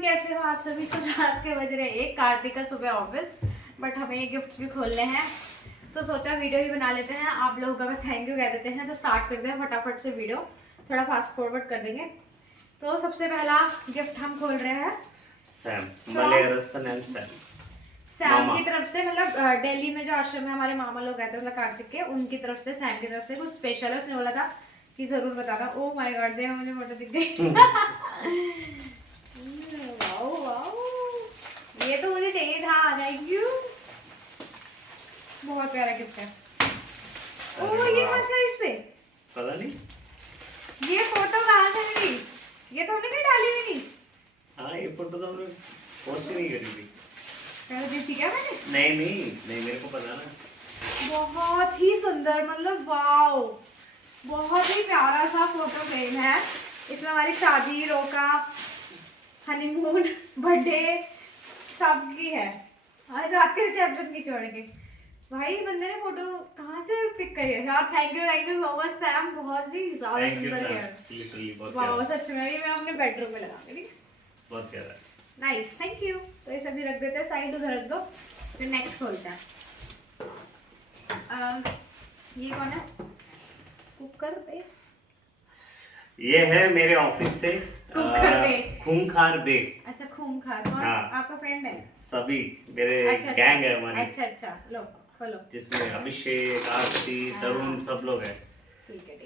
कैसे हो आप सभी? रात के बज रहे एक, कार्तिक का सुबह ऑफिस, बट हमें ये गिफ्ट्स भी खोलने हैं तो सोचा वीडियो भी बना लेते हैं। आप लोगों का थैंक यू कह देते हैं। तो स्टार्ट करते हैं फटाफट से वीडियो, थोड़ा फास्ट फॉरवर्ड कर देंगे। तो सबसे पहला गिफ्ट हम खोल रहे हैं सैम की तरफ से। मतलब दिल्ली में जो आश्रम में हमारे मामा लोग रहते हैं, मतलब कार्तिक के, उनकी तरफ से, सैम की तरफ से कुछ स्पेशल है। उसने बोला था कि जरूर बताना। ओह माय गॉड, दे मुझे फोटो दिख गई। वाओ वाओ, ये तो मुझे चाहिए था। थैंक यू, बहुत प्यारा गिफ्ट है। ओह ये कौन सा है इस पे? पता नहीं, ये फोटो कहाँ से मिली? ये तो हमने कहीं डाली भी नहीं। हाँ ये फोटो तो हमने पोस्ट ही नहीं करी थी। दी थी क्या मैंने? नहीं मेरे को पता ना। बहुत ही सुंदर, मतलब वाओ, बहुत ही प्यारा सा फोटो फ्रेम है। इसमें हमारी शादी, रोका, हनीमून, बर्थडे सब की है। आज रात के चैप्टर की छोड़ के भाई बंदे ने फोटो कहाँ से पिक करी है यार। Thank you so much Sam, बहुत ही ज्यादा सुंदर है। वाओ सच में, ये मैं अपने बेडरूम में लगाऊंगी। बहुत प्यारा है। Nice, thank you. तो ये सभी रख देते हैं साइड, उधर रख दो। फिर नेक्स्ट खोलते हैं। ये कौन है? कुकर पे, ये है मेरे ऑफिस से खूंखार बे। अच्छा खूंखार कौन? हाँ। आपका फ्रेंड है? सभी मेरे अच्छा, गैंग है हमारी। अच्छा लो खोलो। जिसमें अभिषेक, आरती, तरुण सब लोग हैं। ठीक है।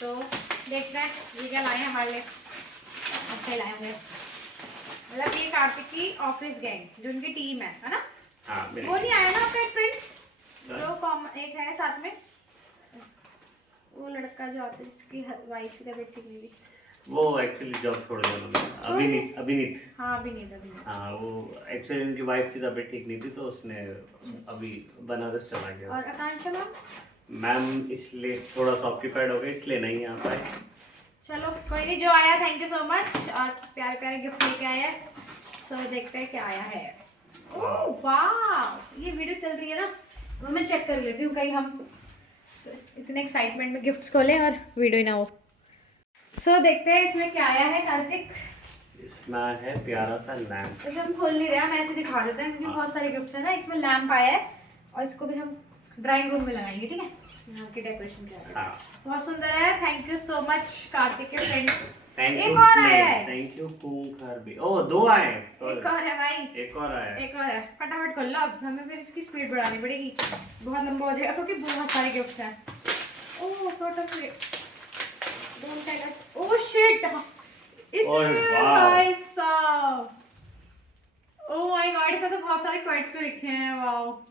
तो देखते हैं ये क्या लाए हमारे लिए। अच्छा लाए होंगे, मतलब ये कार्तिक की ऑफिस गैंग जो उनकी टीम है ना? हाँ, वो नहीं आया ना आपका एक फ्रेंड जो कॉमन एक है साथ में, वो लड़का जो आता है जिसकी वाइफ की तबीयत ठीक नहीं थी? वो एक्चुअली जॉब छोड़ दिया उन्होंने। अभिनीत। हाँ अभिनीत। हाँ वो एक्चुअली उनकी वाइफ की तबीयत ठीक नहीं थी तो उसने अभी बनारस चला गया। और आकांक्षा मैम इसलिए थोड़ा सा ऑक्यूपाइड हो गए, इसलिए नहीं आ पाए। चलो कोई नहीं, जो आया थैंक यू सो मच, और प्यारे प्यारे गिफ्ट लेके आए हैं। सो देखते हैं क्या आया है। ओह वाह, ये वीडियो चल रही है ना, वो मैं चेक कर लेती हूँ कहीं हम इतने एक्साइटमेंट में गिफ्ट्स खोलें और वीडियो ही ना हो। सो देखते हैं इसमें क्या आया है कार्तिक। इसमें है प्यारा सा लैम्प। इसे हम खोल नहीं रहे, हम ऐसे दिखा देते हैं क्योंकि बहुत सारे गिफ्ट्स है ना। इसमें लैम्प आया है और इसको भी हम ड्राइंग रूम में लगाएंगे, ठीक है? यहाँ की डेकोरेशन क्या है, बहुत सुंदर है। Thank you so much Kartik के फ्रेंड्स। एक और आया है। थैंक यू खूंखार भी। ओह दो आए। एक और है भाई, एक और है। फटाफट खोल लो। अब हमें फिर इसकी स्पीड बढ़ानी पड़ेगी, बहुत लंबा हो जाएगा क्योंकि बहुत सारे गिफ्ट्स हैं। ओह फोटो फ्रेम, ओह शिट, इसमें भाई साहब, ओह माय गॉड, इसमें तो बहुत सारे क्वेट्स लिखे हैं। वाओ,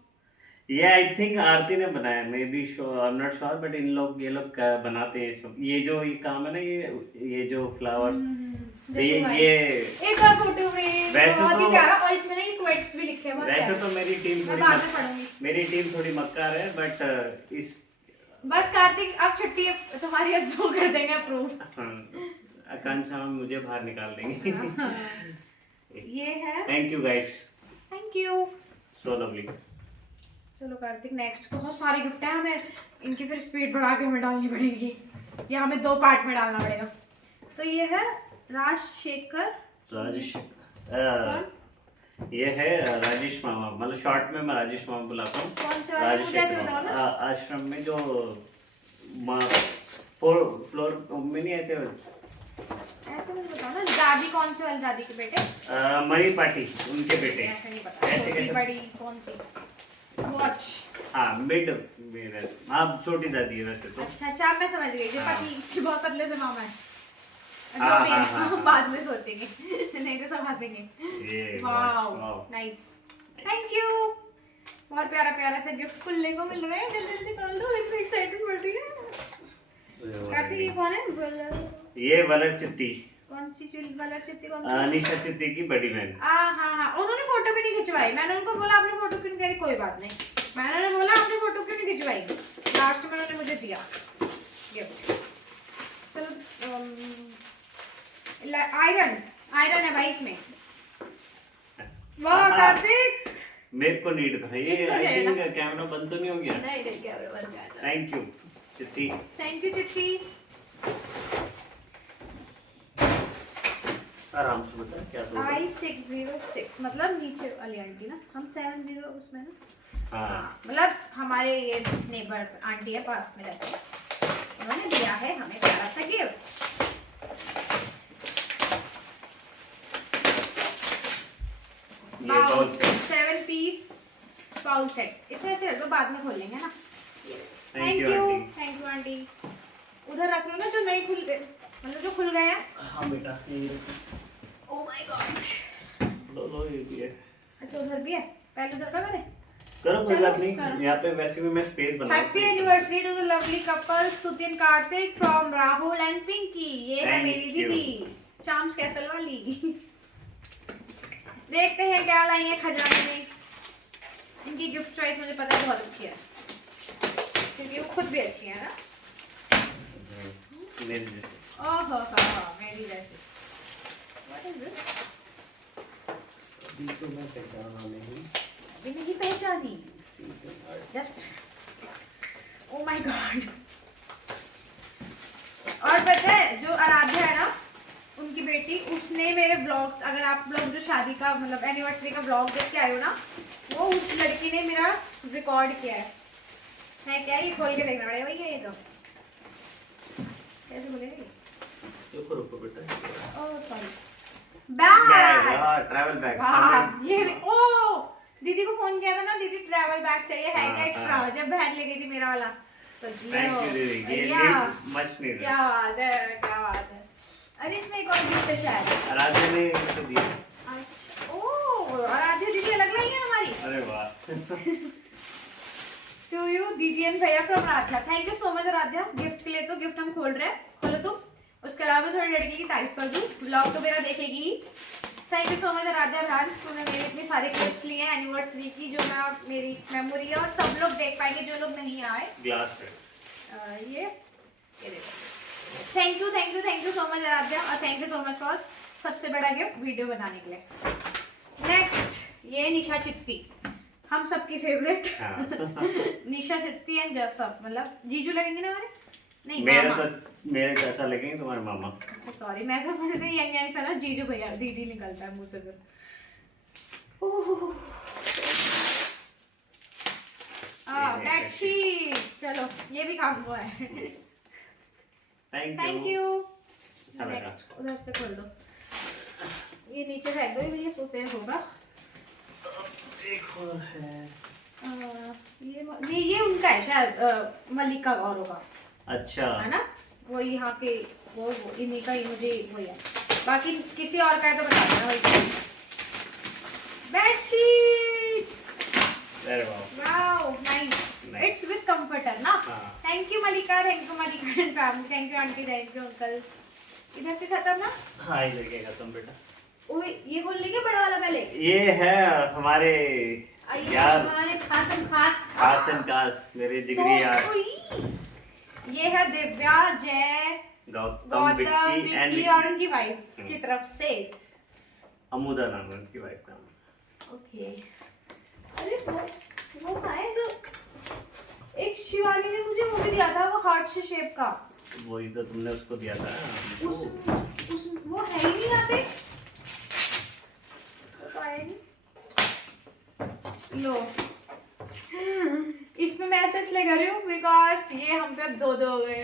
ये आई थिंक आरती ने बनाया, may be sure, I am not sure, but ये लोग बनाते हैं सब। ये जो ये काम है ना, ये जो फ्लावर्स, ये एक और फोटो में बहुत ही प्यारा, और इसमें ना ये क्वेट्स भी लिखे हैं। वैसे तो मेरी टीम थोड़ी मक्कार है, बट इस बस कार्तिक अब छुट्टी तुम्हारी, अब वो कर देंगे अप्रूव। आकांक्षा मुझे बाहर निकाल देंगे। ये है। Thank you guys, thank you, so lovely. चलो कार्तिक नेक्स्ट, बहुत सारे गिफ्ट हैं, हमें इनकी फिर स्पीड बढ़ा के हमें डालनी पड़ेगी, या हमें 2 पार्ट में डालना पड़ेगा। तो ये है ये है राजेश मामा, मतलब शॉर्ट में मैं राजेश मामा बुलाता हूँ। कौन से वाले? मुझे ऐसे बताओ ना। आश्रम में जो फ्लोर में नहीं आए थे, ऐसे मुझे बताओ ना। दादी कौन से वाली दादी के बेटे? मणि पाटी, उनके बेटे। ऐसे नहीं पता, छोटी बड़ी कौन सी? वॉच, हाँ मिड में, हाँ छोटी दादी है वैसे तो। अच्छा मैं समझ गई, जो पतली बहुत पतले से मामा है। हाँ, बाद में सोचेंगे, नहीं तो सब हंसेंगे। Wow nice, thank you. बहुत प्यारा प्यारा सा गिफ्ट खुलने को मिल रहा है, जल्दी निकाल दो, इतनी एक्साइटेड बढ़ रही है। कार्तिक ये कौन है? ये वलर चित्ती। कौन सी वलर चित्ती? कौन सी? निशा चित्ती की बड़ी बहन। हाँ, उन्होंने फोटो भी नहीं खिंचवाई। मैंने उनको बोला आपने फोटो क्यों नहीं करी? कोई बात नहीं, मैंने बोला आपने फोटो क्यों नहीं खिंचवाई। लास्ट में उन्होंने मुझे दिया गिफ्ट। चलो आयरन है भाई इसमें। वाह कार्तिक, मेरे को नीड था ये। आई थिंक कैमरा बंद तो नहीं हो गया? नहीं कैमरा बंद है। थैंक यू चित्ती। थैंक यू चित्ती। आराम से बता क्या सोच रहे हो? I606 मतलब नीचे वाली आंटी ना, हम 70 उसमें ना, हाँ मतलब हमारे ये नेबर आंटी है पास में रहते हैं, उन्होंने दिया है हमें प्यारा सा गिफ्ट। ये बहुत 7 पीस बाउल सेट, इसे ऐसे रख दो, बाद में खोल लेंगे ना। Thank you aunty. Thank you aunty. उधर रख लो ना जो नहीं खुल गए, मतलब जो खुल गए हैं। हाँ बेटा ये रखो। Oh my God. लो ये भी है। अच्छा उधर भी है, पहले उधर का मैंने। करो कोई चलो, बात नहीं, करो। यहाँ पे वैसे भी मैं स्पेस बना happy anniversary to the lovely couple Stuti and Kartik from Rahul and Pinky. ये है Thank मेरी you. दीदी चाम्स कैसल वाली। देखते हैं क्या लाई है खजाने में। इनकी गिफ्ट चॉइस मुझे पता है बहुत अच्छी है, क्योंकि वो खुद भी अच्छी है ना। मेरे जैसे। ओहो मेरी जैसी। What is this? अभी तो मैं पहचाना नहीं। अभी नहीं पहचानी। Just oh my God. और पता है जो आराध्या है ना, उनकी बेटी, उसने मेरे ब्लॉग्स, अगर आप लोग जो शादी का मतलब एनिवर्सरी का ब्लॉग देख के आए हो ना, वो उस लड़की ने मेरा रिकॉर्ड किया है क्या? ये खोल के देखना पड़ेगा भैया। ये तो कैसे बोलेंगे? रुको रुको बेटा। Oh sorry. Bag, travel bag. वाह ये भी। ओ दीदी को फोन किया था ना, दीदी ट्रैवल बैग चाहिए है क्या एक्स्ट्रा, हाँ। जब बहन ले गई थी मेरा वाला। तो थैंक यू दीदी, ये मच नीड। क्या बात है, क्या बात है। अरे इसमें एक और गिफ्ट है शायद। आराध्या ने मुझे दिया। अच्छा ओह आराध्या दीदी अलग लाई है हमारी। अरे वाह। टू यू दीदी एंड भैया from Aaradhya. Thank you so much Aaradhya gift के लिए। तो गिफ्ट हम खोल रहे हैं, खोलो तुम। उसके अलावा थोड़ी लड़की की तारीफ कर दूं, ब्लॉग तो मेरा देखेगी ही। Thank you so much Aaradhya बहन, तूने मेरे इतने सारे क्लिप्स लिए हैं एनिवर्सरी की, जो मैं मेरी मेमोरी है और सब लोग देख पाएंगे जो लोग नहीं आए। ग्लास पे ये देखो। Thank you so much Aaradhya, और thank you so much for सबसे बड़ा गिफ्ट वीडियो बनाने के लिए। नेक्स्ट ये निशा चित्ती, हम सबकी फेवरेट। निशा चित्ती एंड जसफ, मतलब जीजू लगेंगे ना हमारे? नहीं मामा। मेरे चाचा लगेंगे, तुम्हारे मामा। अच्छा सॉरी, मैं तो बोलते यंग यंग से ना जीजू भैया दीदी निकलता है मुंह से। बेडशीट, चलो ये भी काम हुआ है। Thank you. उधर से खोल दो, ये नीचे फेंक दो, ये सोफे होगा। एक और है। ये उनका है शायद, मल्लिका गौरव का। अच्छा है ना, वो यहाँ के वो इन्हीं का ही, मुझे वही है। बाकी किसी और का है तो बता देना। वही bedsheet, wow nice, it's with comforter ना। Thank you Mallika and family, thank you aunty, thank you uncle. इधर से खत्म ना? हाँ इधर के खत्म बेटा। ओए ये बोल लेंगे बड़ा वाला पहले। ये है हमारे यार, हमारे खास खास मेरे जिगरी यार। ये है दिव्या, जय, गौतम, विक्की और उनकी वाइफ की तरफ से। अमुदा नाम है उनकी वाइफ का। ओके। अरे वो है जो एक शिवानी ने मुझे वो भी दिया था, वो हार्ट से शेप का। वही तो तुमने उसको दिया था। उस वो है ही नहीं आते। लो इसमें मैं ऐसे इसलिए कर रही हूँ बिकॉज ये हम पे अब दो हो गए हैं।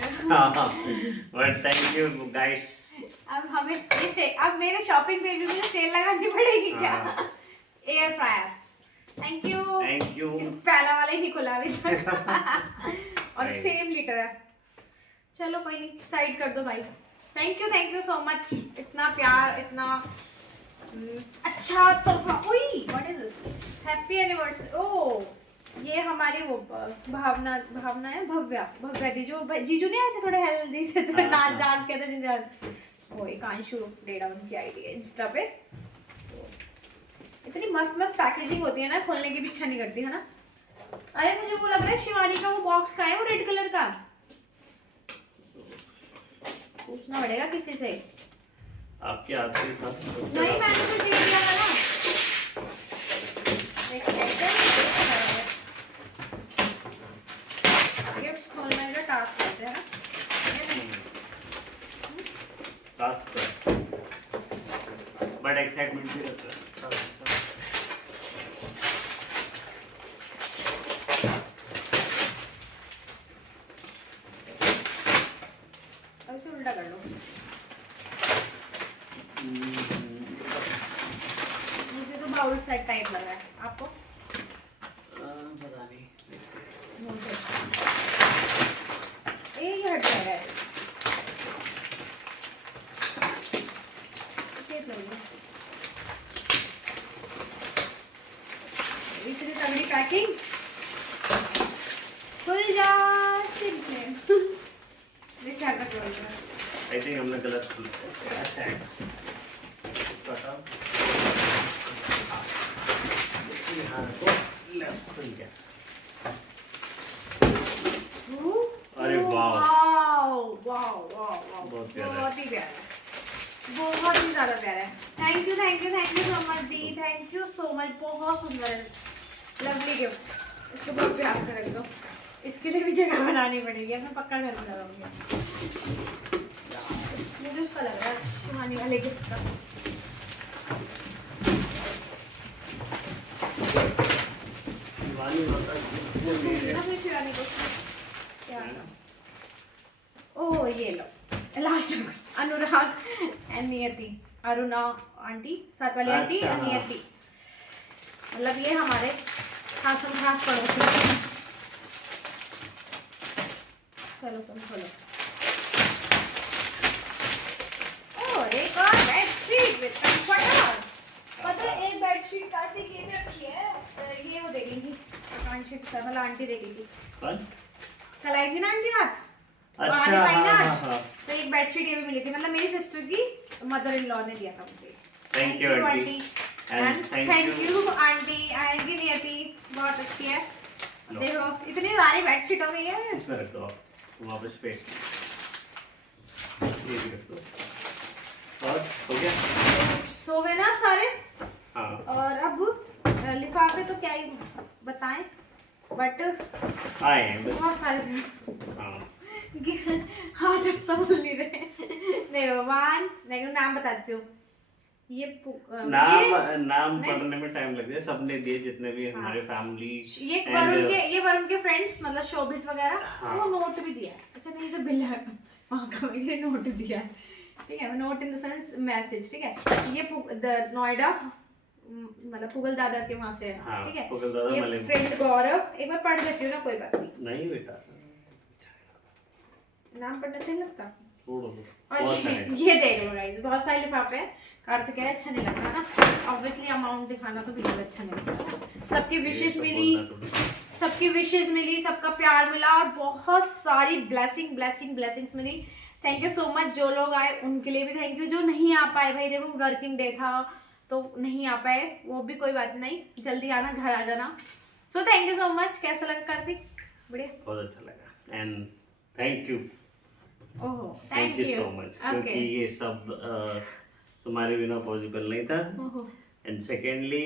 But thank you guys. अब हमें इसे, अब मेरे शॉपिंग पेज में सेल लगानी पड़ेगी क्या? Air fryer, thank you. पहला वाला ही नहीं खुला अभी तक। और सेम लीटर है। चलो कोई नहीं, साइड कर दो भाई। थैंक यू सो मच, इतना प्यार, इतना अच्छा तोहफा। ओई what is this? Happy anniversary. ओ ये हमारी वो भावना है, भव्या दी जो जीजू नहीं आए थे थोड़े हेल्दी से, तो डांस कहते हैं जिनका, वो कांशु डेडा उनकी आईडी है इंस्टा पे। इतनी मस्त पैकेजिंग होती है ना, खोलने की भी इच्छा नहीं करती है ना। अरे मुझे वो लग रहा है शिवानी का वो बॉक्स का है, वो रेड कलर का। पूछना पड़ेगा किसी से। आपके हाथ से था? नहीं मैंने तो दे दिया था ना। गिफ्ट्स खोलने का टास्क होता है ना। एक्साइटमेंट भी रहता है। अब इसे उल्टा कर लो। मुझे तो बाउल सेट टाइप लग रहा है, आपको? पता नहीं। मुझे ये हट जाएगा ऐसे। इतनी तगड़ी पैकिंग, खुल जा सिंपल। देखिए आता क्यों है? आई थिंक हमने गलत खुला है। यहाँ रखो, लेफ्ट खुल गया। अरे वाह, बहुत प्यारा है। बहुत ही प्यारा है, बहुत ही ज्यादा प्यारा है। Thank you so much the, thank you so much. बहुत सुंदर है, लवली गिफ्ट। इसको बहुत प्यार से रख दो, इसके लिए भी जगह बनानी पड़ेगी। मैं पक्का घर में लगाऊंगी। मुझे उसका लग रहा है शिवानी वाले गिफ्ट का। शिवानी को क्या? ओह ये लो, लास्ट अनुराग एंड नियति, अरुणा आंटी, साथ वाली आंटी अच्छा, और नियति, मतलब ये हमारे खास पड़ोसी हैं। चलो तुम खोलो। ओह एक और बेडशीट विद कंफर्टर। पता है एक बेडशीट कार्तिक ये भी रखी है, ये वो देखेंगी आकांक्षी के साथ, मतलब आंटी देखेंगी। कल आई थी ना आंटी रात, अच्छा, हाँ। तो एक बेडशीट ये भी मिली थी, मतलब मेरी सिस्टर की मदर इन लॉ ने दिया था मुझे। Thank you aunty, and thank you aunty. आएंगी नियति, बहुत अच्छी है। देखो इतनी सारी बेडशीट हो गई है। इसमें रख दो आप, वापस पे ये भी रख दो। और हो गया, सो गए ना आप सारे? हाँ। और अब लिफाफे तो क्या ही बताएं, बट आए हैं बस। बहुत सारे। हाँ, हाँ तक सब भूल ही रहे। देखो देखो नाम बताती हूँ। ये नाम पढ़ने में टाइम लग गया। सबने दिए जितने भी हमारे फैमिली। ये वरुण के फ्रेंड्स, मतलब शोभित वगैरह। हाँ। वो नोट भी दिया है। अच्छा नहीं तो बिल है, वहाँ का ये नोट दिया है, ठीक है। Note in the sense message, ठीक है। ये नोएडा, मतलब पुगल दादा के वहाँ से है, हाँ, ठीक है। पुगल दादा ये मलिन। फ्रेंड गौरव, एक बार पढ़ देती हूँ ना, कोई बात नहीं। नहीं बेटा, नाम पढ़ना चाहिए लगता। छोड़ो दो। और ये देख लो गाइस, बहुत सारे लिफाफे हैं। कार्तिक है अच्छा नहीं लग रहा ना, ऑब्वियसली अमाउंट दिखाना तो बिल्कुल अच्छा नहीं लग रहा। सबकी विशेष मिली, सबका प्यार मिला, और बहुत सारी ब्लेसिंग्स मिली। Thank you so much. जो लोग आए उनके लिए भी थैंक यू, जो नहीं आ पाए भाई, देखो वर्किंग डे था तो नहीं आ पाए, वो भी कोई बात नहीं, जल्दी आना, घर आ जाना। So thank you so much. कैसा लगा कार्तिक? बढ़िया, बहुत अच्छा लगा, एंड थैंक यू। ओहो थैंक यू सो मच, क्योंकि ये सब तुम्हारे बिना पॉसिबल नहीं था। एंड सेकेंडली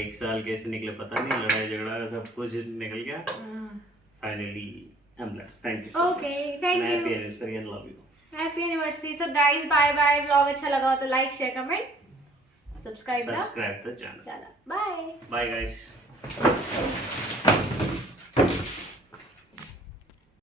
1 साल कैसे निकले पता नहीं, लड़ाई झगड़ा सब कुछ निकल गया। Finally I am blessed. Thank you. Okay, thank you. Happy anniversary and love you. Happy anniversary. So guys bye bye. Vlog अच्छा लगा हो तो like share comment subscribe the channel. Bye bye guys.